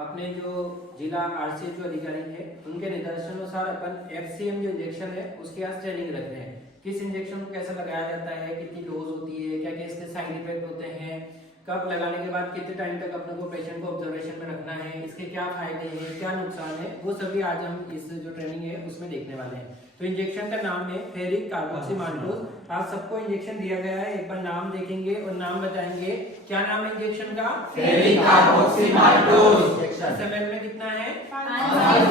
अपने जो जिला आरसीएचओ अधिकारी है उनके निर्देशानुसार अपन एफसीएम जो इंजेक्शन है उसके आज ट्रेनिंग रख रहे हैं। किस इंजेक्शन को कैसे लगाया जाता है, कितनी डोज होती है, क्या क्या इसके साइड इफेक्ट होते हैं, कब लगाने के बाद कितने टाइम तक अपने को पेशेंट को ऑब्जर्वेशन में रखना है, इसके क्या फायदे हैं, क्या नुकसान है, वो सभी आज हम इस जो ट्रेनिंग है उसमें देखने वाले हैं। तो इंजेक्शन का नाम है फेरिक कार्बोक्सीमाल्टोज। आज सबको इंजेक्शन दिया गया है, एक बार नाम देखेंगे और नाम बताएंगे। क्या नाम है इंजेक्शन का? फेरिक कार्बोक्सीमाल्टोज। 10 ml में कितना है? 5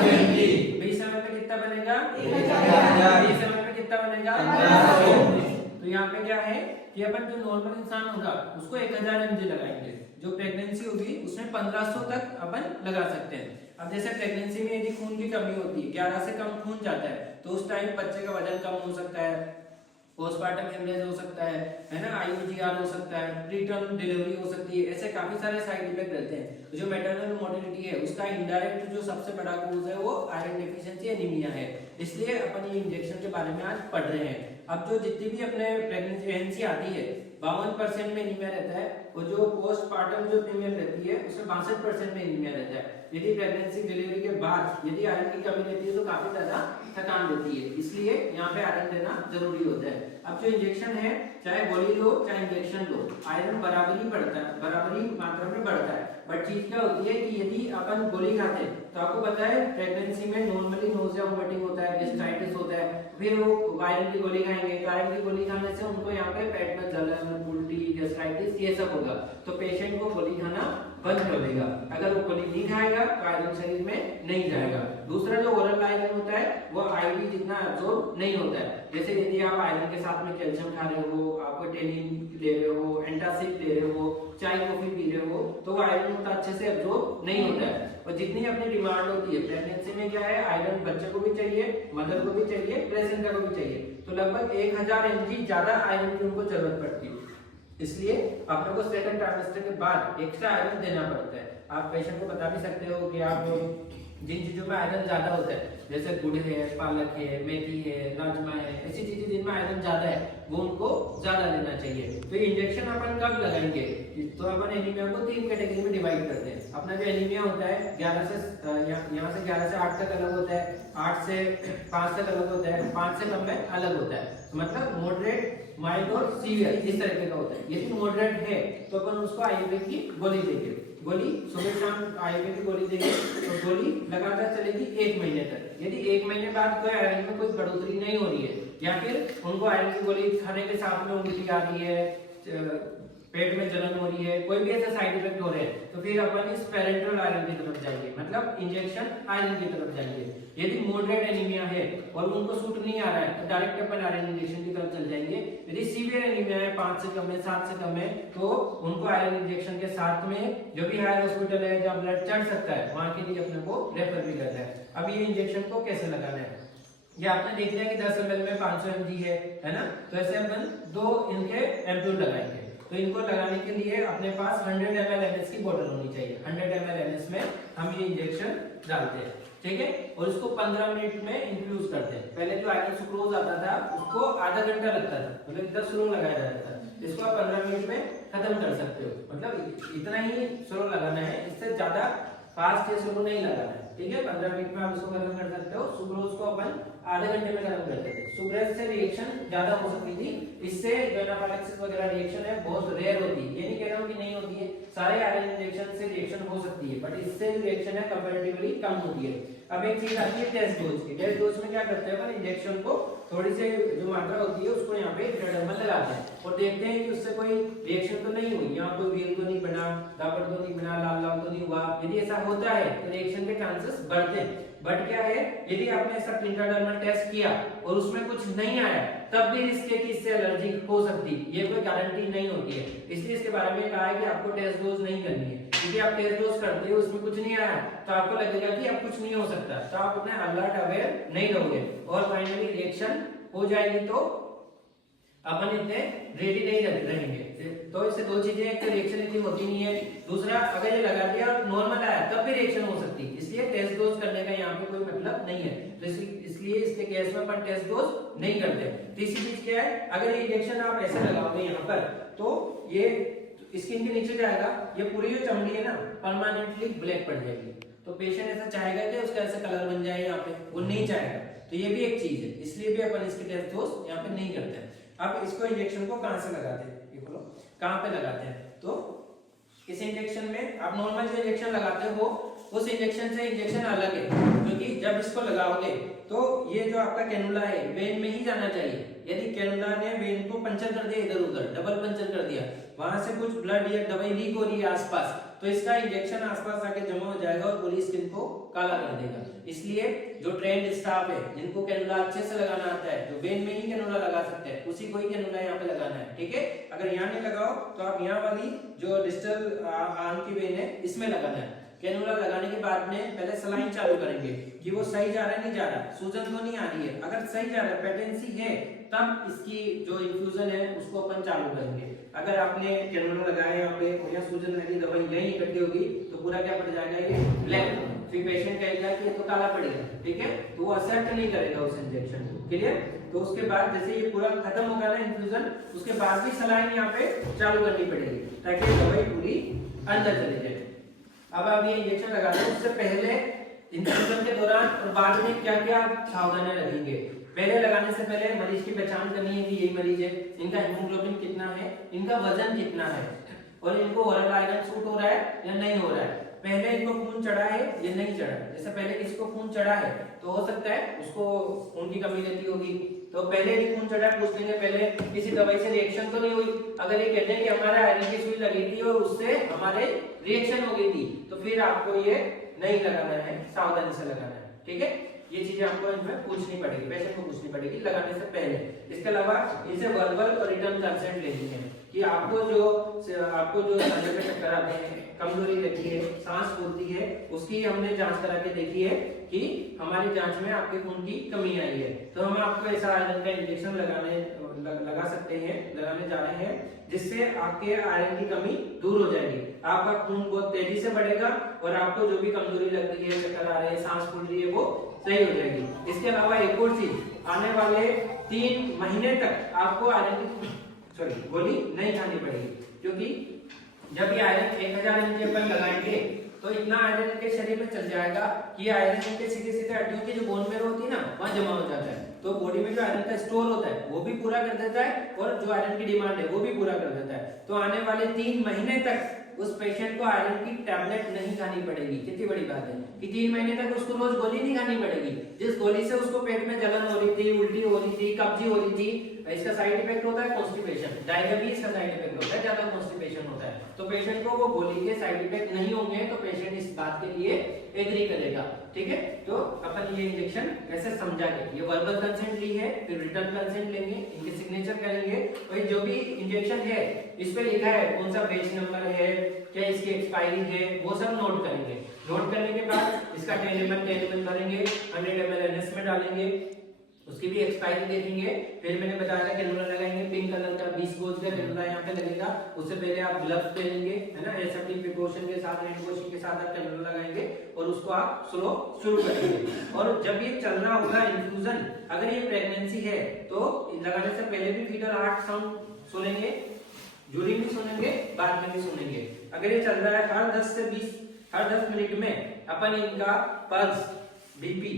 ml। 20 ml में कितना बनेगा? 1000। 20 ml में कितना बनेगा? 1500। तो यहाँ पे क्या है कि अपन जो नॉर्मल इंसान होगा उसको 1000 mg लगाएंगे, जो प्रेगनेंसी होगी उसमें 1500 तक अपन लगा सकते हैं। अब जैसे प्रेगनेंसी में यदि खून की कमी होती है, 11 से कम खून जाता है, तो उस टाइम बच्चे का वजन कम हो सकता है, पोस्टमार्टम हेमरेज हो सकता है ना, आईयूजीआर हो सकता है, प्रीटर्म डिलीवरी हो सकती है, ऐसे काफी सारे साइड इफेक्ट रहते हैं। जो मैटरनल मोर्टेलिटी है उसका इनडायरेक्ट जो सबसे बड़ा कॉज है वो आयरन डेफिशिएंसी एनीमिया है। इसलिए अपन ये इंजेक्शन के बारे में आज पढ़ रहे हैं। अब जो जितनी भी अपने प्रेगनेंसी आती है 52% में एनीमिया रहता है, और जो पोस्टमार्टम जो फीमेल रहती है उसमें 62% में एनीमिया रहता है। यदि प्रेगनेंसी डिलीवरी के बाद यदि आयरन की कमी रहती है तो काफी ज्यादा थकान देती है, इसलिए यहाँ पे आयरन देना जरूरी होता है। अब जो इंजेक्शन है, चाहे गोली लो चाहे इंजेक्शन लो, आयरन बराबरी बढ़ता है, बराबरी मात्रा में बढ़ता है। बट चीज क्या होती है कि यदि अपन गोली खाते हैं तो आपको पता है प्रेगनेंसी में नॉर्मली नोजिया वोमिटिंग होता है, गैस्ट्राइटिस होता है, फिर वो आयरन की गोली खाएंगे, आयरन की गोली खाने से उनको यहाँ पे पेट में जलन, उल्टी, गैस्ट्राइटिस ये सब होगा, तो पेशेंट को गोली खाना बंद कर देगा। अगर वो गोली नहीं खाएगा तो आयरन शरीर में नहीं जाएगा। दूसरा जो ओरल आयरन होता है वो आईवी जितना एब्जॉर्ब नहीं होता है। जैसे यदि आप आयरन के साथ में कैल्शियम खा रहे हो, आपको टेनिन ले रहे हो, एंटासिड ले रहे हो, चाय कॉफी पी रहे हो, तो वो आयरन उतना अच्छे से एब्जॉर्ब नहीं होता है। और जितनी अपनी डिमांड होती है प्रेगनेंसी में, क्या है, आयरन बच्चे को भी चाहिए, मदर को भी चाहिए, प्लेसेंटा को भी चाहिए, तो लगभग 1000 mg ज्यादा आयरन की उनको जरूरत पड़ती है। इसलिए आप लोगों को सेकंड ट्राइमेस्टर के बाद एक्स्ट्रा आयरन देना पड़ता है। आप पेशेंट को बता भी सकते हो कि आप जिन चीजों में आयरन ज्यादा होता है, जैसे गुड़ है, पालक है, मेथी है, राजमा है, ऐसी चीजें जिनमें आयरन ज्यादा है वो उनको ज्यादा लेना चाहिए। तो ये इंजेक्शन अपन कब लगाएंगे? तो अपन एनीमिया को 3 कैटेगरी में डिवाइड करते हैं। अपना जो एनीमिया होता है 11 से यहाँ से 11 से 8 तक अलग होता है, 8 से 5 तक अलग होता है, 5 से कम में अलग होता है। तो मतलब मॉडरेट, माइल्ड और सीवियर इस तरीके का होता है। यदि मॉडरेट है तो अपन उसको आयुर्वेद की गोली देंगे, गोली सुबह शाम आयुर्वेद की गोली देंगे, तो गोली लगातार चलेगी 1 महीने तक। यदि 1 महीने बाद कोई आयरन में कोई बढ़ोतरी नहीं हो रही है, या फिर उनको आयरन की गोली खाने के साथ में उल्टी आ रही है, पेट में जलन हो रही है, कोई भी ऐसे साइड इफेक्ट हो रहे हैं, तो फिर अपन इस पेरेंटल आयरन की तरफ जाएंगे, मतलब इंजेक्शन आयरन की तरफ जाएंगे। यदि मॉडरेट एनीमिया है और उनको सूट नहीं आ रहा है तो डायरेक्ट अपन आयरन इंजेक्शन की तरफ चल जाएंगे। यदि सीवियर एनीमिया है, 5 से कम है, 7 से कम है, तो उनको आयरन इंजेक्शन के साथ में जो भी हायर हॉस्पिटल है जहाँ ब्लड चढ़ सकता है वहां के लिए अपने को रेफर भी करना है। अब ये इंजेक्शन को कैसे लगाना है, ये आपने देख लिया कि 10 ml में 500 mg है ना, तो ऐसे अपन 2 इनके एम्पूल लगाएंगे। तो इनको लगाने के लिए अपने पास 100 ml MS की बोतल होनी चाहिए। 100 ml MS में हम ये इंजेक्शन डालते हैं, ठीक है, और इसको 15 मिनट में इन्फ्यूज करते हैं। पहले जो आयरन सुक्रोज आता था उसको आधा घंटा लगता था, मतलब इतना स्लो लगाया जाता था, इसको आप 15 मिनट में खत्म कर सकते हो। मतलब इतना ही स्लो लगाना है, इससे ज्यादा फास्ट ये स्लो नहीं लगाना है, ठीक है। 15 मिनट में आप इसको खत्म कर सकते हो। सुक्रोज को अपन आधे घंटे में खत्म करते थे। सुक्रोज से रिएक्शन ज्यादा हो सकती थी, इससे जो एनाफिलैक्सिस वगैरह रिएक्शन है बहुत रेयर होती है। ये नहीं कह रहा हूं कि नहीं होती है, सारे आयरन इंजेक्शन से रिएक्शन हो सकती है, बट इससे जो रिएक्शन है कंपैरेटिवली कम होती है। अब एक चीज आती है टेस्ट डोज की। टेस्ट डोज में क्या करते हैं अपन, इंजेक्शन को थोड़ी सी जो मात्रा होती है उसको यहाँ पे इंट्राडर्मल लगाते हैं और देखते हैं कि उससे कोई रिएक्शन तो नहीं हुई, यहाँ कोई व्हील तो नहीं बना, दापट तो नहीं बना, लाल लाल तो नहीं हुआ। यदि ऐसा होता है तो रिएक्शन के चांसेस बढ़ते हैं। बट क्या है, यदि आपने ऐसा इंट्राडर्मल टेस्ट किया और उसमें कुछ नहीं आया, तब भी रिस्क है कि इससे एलर्जी हो सकती है, ये कोई गारंटी नहीं होती है। इसलिए इसके बारे में कहा है कि आपको टेस्ट डोज नहीं करनी है। यदि आप टेस्ट डोज करते हो उसमें कुछ नहीं आया तो आपको लगेगा कि अब कुछ नहीं हो सकता, तो आप उतने अलर्ट अवेयर नहीं रहोगे और फाइनली रिएक्शन हो जाएगी तो अपन इतने रेडी नहीं रहेंगे। तो इससे 2 चीजें, एक तो रिएक्शन इतनी होती नहीं है, दूसरा अगर ये लगा दिया और नॉर्मल आया तब भी रिएक्शन हो सकती है, इसलिए टेस्ट डोज करने का यहाँ पे कोई मतलब नहीं है। तो इसलिए इसके केस में अपन टेस्ट डोज नहीं करते। तीसरी चीज क्या है, अगर ये इंजेक्शन आप ऐसे लगाओगे यहाँ पर तो ये स्किन के नीचे जाएगा, ये पूरी जो चमड़ी है ना परमानेंटली ब्लैक पड़ जाएगी। तो पेशेंट ऐसा चाहेगा कि उसका ऐसा कलर बन जाए यहाँ पे, वो नहीं चाहेगा। तो ये भी एक चीज है, इसलिए भी अपन इसके टेस्ट डोज यहाँ पे नहीं करते हैं। अब इसको इंजेक्शन को कहाँ से लगाते हैं, ये बोलो कहाँ पे लगाते हैं। तो इस इंजेक्शन में आप नॉर्मल जो इंजेक्शन लगाते हो उस इंजेक्शन से इंजेक्शन अलग है, क्योंकि जब इसको लगाओगे तो ये जो आपका कैनुला है वेन में ही जाना चाहिए। यदि कैनुला ने वेन को पंचर कर दिया, इधर उधर डबल पंचर कर दिया, वहां से कुछ ब्लड या दवाई लीक हो रही है आसपास, तो इसका इंजेक्शन आसपास आके जमा हो जाएगा और पूरी स्किन को काला कर देगा। इसलिए जो ट्रेंड स्टाफ है जिनको कैनुला अच्छे से लगाना आता है, जो वेन में ही कैनुला लगा सकते हैं, उसी को ही कैनुला यहाँ पे लगाना है, ठीक है। अगर यहाँ नहीं लगाओ तो आप यहाँ वाली जो डिस्टल आर्म की वेन है इसमें लगाना है। कैनुला लगाने के बाद में पहले सलाइन चालू करेंगे कि वो सही जा रहा है नहीं जा रहा, सूजन तो नहीं आ रही है। अगर सही जा रहा है, पेटेंसी है, तब इसकी जो इन्फ्यूजन है उसको अपन चालू करेंगे। अगर आपने कैनुला लगाया यहाँ पे और यहाँ सूजन लगी, दवाई यहीं इकट्ठी होगी तो पूरा क्या पड़ जाएगा, ये ब्लैक। फिर पेशेंट कहेगा कि ये तो काला पड़ेगा, ठीक है, तो वो एक्सेप्ट नहीं करेगा उस इंजेक्शन को, क्लियर। तो उसके बाद जैसे ये पूरा खत्म होगा ना इन्फ्यूजन, उसके बाद भी सलाइन यहाँ पे चालू करनी पड़ेगी ताकि दवाई पूरी अंदर चली जाए। अब आप ये इंजेक्शन लगा दो, उससे पहले इंजेक्शन के दौरान और बाद में क्या क्या सावधानियां रखेंगे। पहले लगाने से पहले मरीज की पहचान करनी है कि यही मरीज है, इनका हीमोग्लोबिन कितना है, इनका वजन कितना है और इनको ओरल आयरन सूट हो रहा है या नहीं हो रहा है, पहले इनको खून चढ़ा है या नहीं चढ़ा है। जैसे पहले किसी को खून चढ़ा है तो हो सकता है उसको खून की कमी रहती होगी, तो पहले ही खून चढ़ा पूछ लेंगे पहले किसी दवाई से रिएक्शन तो नहीं हुई। अगर ये कहते हैं कि हमारा आयरन की सुई लगी थी और उससे हमारे रिएक्शन हो गई थी, तो फिर आपको ये नहीं लगाना है, सावधानी से लगाना है, ठीक है। ये चीजें आपको इनमें पूछनी पड़ेगी, पेशेंट को पूछनी पड़ेगी लगाने से पहले। इसके अलावा इनसे वर्बल और रिटर्न कंसेंट लेनी है कि आपको जो शरीर में चक्कर आते हैं, कमजोरी रहती है, सांस फूलती है, उसकी हमने जांच करा के देखी है कि हमारी जांच में आपके खून की कमी आई है, तो हम आपको ऐसा आयरन का इंजेक्शन लगा सकते हैं, लगाने जा रहे हैं, जिससे आपके आयरन की कमी दूर हो जाएगी। आपका खून बहुत तेजी से बढ़ेगा और आपको जो भी कमजोरी लग रही है, चक्कर आ रहे हैं, सांस फूल रही है, वो सही हो जाएगी। इसके अलावा एक और चीज, आने वाले 3 महीने तक आपको आयरन की गोली नहीं खानी पड़ेगी, क्योंकि जब ये आयरन 1000 mg अपन लगाएंगे तो इतना आयरन के शरीर में चल जाएगा कि आयरन इनके सीधे सीधे हड्डियों की जो बोन मैरो होती है ना, वहां जमा हो जाता है। तो बॉडी में जो आयरन का स्टोर होता है वो भी पूरा कर देता है और जो आयरन की डिमांड है वो भी पूरा कर देता है। तो आने वाले 3 महीने तक उस पेशेंट को आयरन की टैबलेट नहीं खानी पड़ेगी। कितनी बड़ी बात है कि 3 महीने तक उसको रोज गोली नहीं खानी पड़ेगी। जिस गोली से उसको पेट में जलन हो रही थी, उल्टी हो रही थी, कब्जी हो रही थी, इसका साइड इफेक्ट होता है कॉन्स्टिपेशन, डायरिया भी इसका साइड इफेक्ट होता है, ज्यादा कॉन्स्टिपेशन होता है। तो पेशेंट को वो गोली के साइड इफेक्ट नहीं होंगे तो पेशेंट इस बात के लिए एग्री करेगा, ठीक है। तो अपन ये इंजेक्शन कैसे समझा के, ये वर्बल कंसेंट ली है, फिर रिटर्न कंसेंट लेंगे, इनके सिग्नेचर करेंगे और जो भी इंजेक्शन है इस पे लिखा है कौन सा बैच नंबर है, क्या इसकी एक्सपायरी है, वो सब नोट करेंगे। नोट करने के बाद इसका 10 ml भरेंगे, 100 ml NS में डालेंगे, उसकी भी एक्सपायरी देखेंगे। फिर मैंने बताया कैनुला लगाएंगे, पिंक कलर का 20 गोज का कैनुला यहाँ पे लगेगा। उससे पहले आप ग्लव्स पहनेंगे, है ना, सेफ्टी प्रिकॉशन के साथ, हैंड वॉशिंग के साथ आप कैनुला लगाएंगे और उसको आप शुरू करेंगे। और जब ये चल रहा होगा इन्फ्यूजन, अगर ये प्रेगनेंसी है तो लगाने से पहले भी फीटल हार्ट साउंड सुनेंगे, ड्यूरिंग भी सुनेंगे, बाद में भी सुनेंगे। अगर ये चल रहा है हर 10 मिनट में अपन इनका पल्स, बीपी,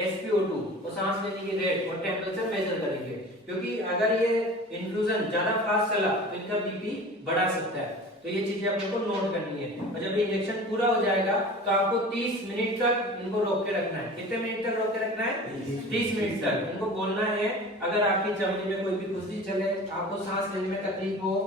SpO2 और सांस लेने की रेट और टेम्परेचर मेजर करेंगे, क्योंकि अगर ये इन्फ्यूजन ज्यादा फास्ट चला तो इनका बीपी बढ़ा सकता है। तो ये चीजें अपने को नोट करनी है। और जब ये इंजेक्शन पूरा हो जाएगा तो आपको 30 मिनट तक इनको रोक के रखना है। कितने मिनट तक रोक के रखना है? 30 मिनट तक। इनको बोलना है अगर आपकी चमड़ी में कोई भी खुजली चले, आपको सांस लेने में तकलीफ हो,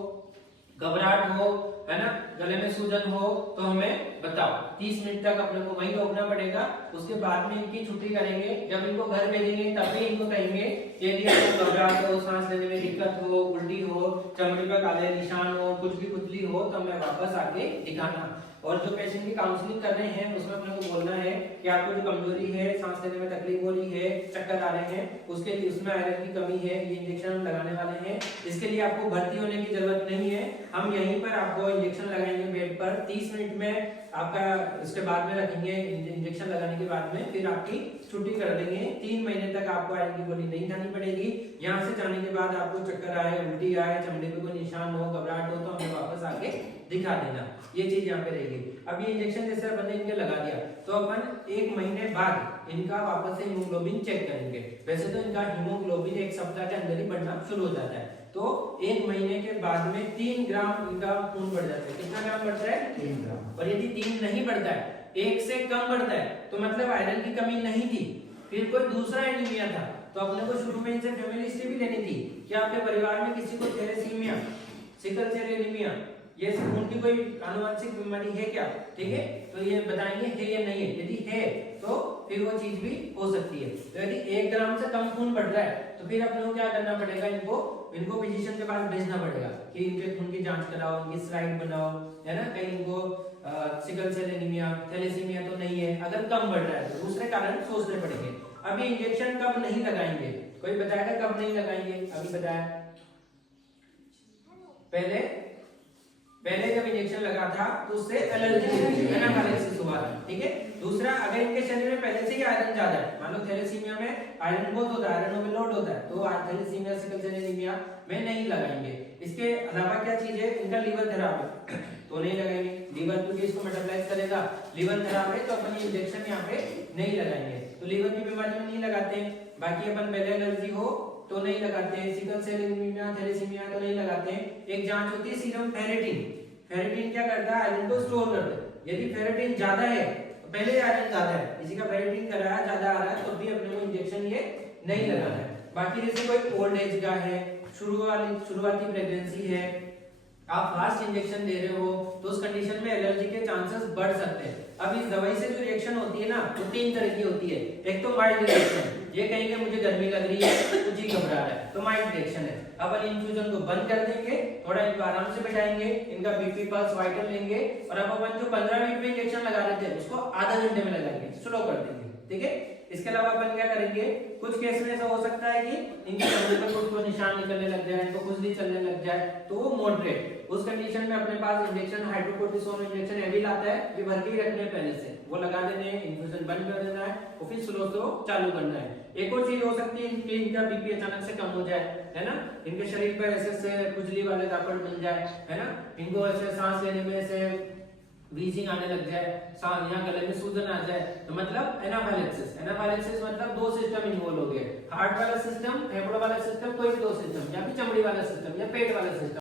घबराहट हो, है ना, गले में सूजन हो, तो हमें बताओ। 30 मिनट तक अपने को वहीं रोकना पड़ेगा। उसके बाद में इनकी छुट्टी करेंगे। जब इनको घर भेजेंगे तब भी इनको कहेंगे यदि आपको घबराहट हो, सांस लेने में दिक्कत हो, उल्टी हो, चमड़ी पर काले निशान हो, कुछ भी खुजली हो, तो हमें वापस आके दिखाना। और जो पेशेंट की काउंसलिंग कर रहे हैं उसमें अपने को बोलना है कि आपको जो कमजोरी है, सांस लेने में तकलीफ हो रही है, चक्कर आ रहे हैं, उसके लिए उसमें आयरन की कमी है, ये इंजेक्शन हम लगाने वाले हैं। इसके लिए आपको भर्ती होने की जरूरत नहीं है, हम यहीं पर आपको इंजेक्शन लगाएंगे बेड पर। 30 मिनट में आपका इसके बाद में रखेंगे इंजेक्शन लगाने के बाद में, फिर आपकी छुट्टी कर देंगे। 3 महीने तक आपको आयरन की गोली नहीं खानी पड़ेगी। यहाँ से जाने के बाद आपको चक्कर आए, उल्टी आए, चमड़े पे कोई निशान हो, घबराहट हो तो हमें वापस आके दिखा देना। ये चीज यहाँ पे रहेगी। अब ये इंजेक्शन जैसे अपन ने इनके लगा दिया तो अपन 1 महीने बाद इनका वापस से हीमोग्लोबिन चेक करेंगे। वैसे तो इनका हीमोग्लोबिन 1 सप्ताह के अंदर ही बढ़ना शुरू हो जाता है, तो 1 महीने के बाद में 3 ग्राम इनका खून बढ़ जाता है। कितना ग्राम बढ़ता है? 3 ग्राम। और यदि 3 नहीं बढ़ता है, 1 से कम बढ़ता है, तो मतलब आयरन की कमी नहीं थी, फिर कोई दूसरा एनीमिया था। तो अपने को शुरू में इनसे फैमिली हिस्ट्री भी लेनी थी कि आपके परिवार में किसी को थैलेसीमिया, सिकल सेल एनीमिया, ये खून की कोई आनुवंशिक बीमारी है क्या, ठीक है, तो ये बताएंगे है या नहीं है। यदि है तो फिर वो चीज भी हो सकती है। तो यदि 1 ग्राम से कम खून बढ़ रहा है तो फिर अपने को क्या करना पड़ेगा, इनको फिजिशियन के पास भेजना पड़ेगा कि इनके खून की जांच कराओ, इनकी स्लाइड बनाओ, है ना, कहीं इनको सिकल सेल एनीमिया, थैलेसीमिया तो नहीं है। अगर कम बढ़ रहा है तो दूसरे कारण सोचने पड़ेंगे। अभी इंजेक्शन कब नहीं लगाएंगे, कोई बताएगा कब नहीं लगाएंगे? अभी बताया, पहले जब इंजेक्शन लगा था तो उससे एलर्जी एनाफिलेक्सिस हुआ था, ठीक है। दूसरा, अगर इनके शरीर में पहले से ही आयरन ज्यादा है, मान लो थैलेसीमिया में आयरन बहुत होता है, आयरन ओवरलोड होता है, तो थैलेसीमिया, सिकल सेल एनीमिया में नहीं लगाएंगे। इसके अलावा क्या चीज है, इनका लीवर खराब है तो नहीं लगाएंगे, लीवर क्योंकि इसको मेटाबोलाइज करेगा, लीवर खराब है तो अपन ये इंजेक्शन यहाँ पे नहीं लगाएंगे। तो लीवर की बीमारी में नहीं लगाते हैं। बाकी अपन पहले एलर्जी हो तो नहीं लगाते हैं, सिकल सेल एनीमिया, थैलेसीमिया तो नहीं लगाते हैं। एक जांच होती है सीरम फेरेटिन। फेरेटिन क्या करता है, आयरन को स्टोर करता है। यदि फेरेटिन ज्यादा है तो पहले आयरन ज्यादा है, किसी का फेरेटिन कराया ज्यादा आ रहा है तो भी अपने को इंजेक्शन ये नहीं लगाना है। बाकी जैसे कोई ओल्ड एज का है, शुरुआती प्रेगनेंसी है, आप फास्ट इंजेक्शन दे रहे हो तो उस कंडीशन में एलर्जी के चांसेस बढ़ सकते हैं। अब इस दवाई से जो रिएक्शन होती है ना, वो 3 तरह की होती है। एक तो माइल्ड रिएक्शन, ये कहेंगे मुझे गर्मी लग रही है, कुछ ही घबरा रहा है, तो माइल्ड रिएक्शन है। अपन इन्फ्यूजन को बंद कर देंगे, थोड़ा इनको आराम से बैठाएंगे, इनका बीपी पल्स वाइटल लेंगे और अब अपन जो 15 मिनट में इंजेक्शन लगा रहे थे उसको आधा घंटे में लगाएंगे, स्लो कर देंगे, ठीक है। इसके अलावा अपन क्या करेंगे, कुछ केस में ऐसा हो सकता है कि इनके चमड़े पर कुछ निशान निकलने लग जाए, इनको खुजली चलने लग जाए, तो वो मॉडरेट, उस कंडीशन में अपने पास इंजेक्शन हाइड्रोकोर्टिसोन इंजेक्शन एविल आता है, ये भर के ही रखने पहले से, वो लगा देने हैं, इन्फ्यूजन बंद कर देना है और फिर स्लो चालू करना है। एक और चीज हो सकती है कि इनका बीपी अचानक से कम हो जाए, है ना, इनके शरीर पर ऐसे खुजली वाले दापट बन जाए, है ना, इनको ऐसे सांस लेने में ऐसे वीजिंग आने लग जाए, यहाँ गले में सूजन आ जाए, तो मतलब एनाफिलेक्सिस मतलब 2 सिस्टम इन्वॉल्व हो गए, हार्ट वाला सिस्टम, फेफड़ों वाला सिस्टम, कोई भी 2 सिस्टम, या फिर चमड़ी वाला सिस्टम या पेट वाला सिस्टम।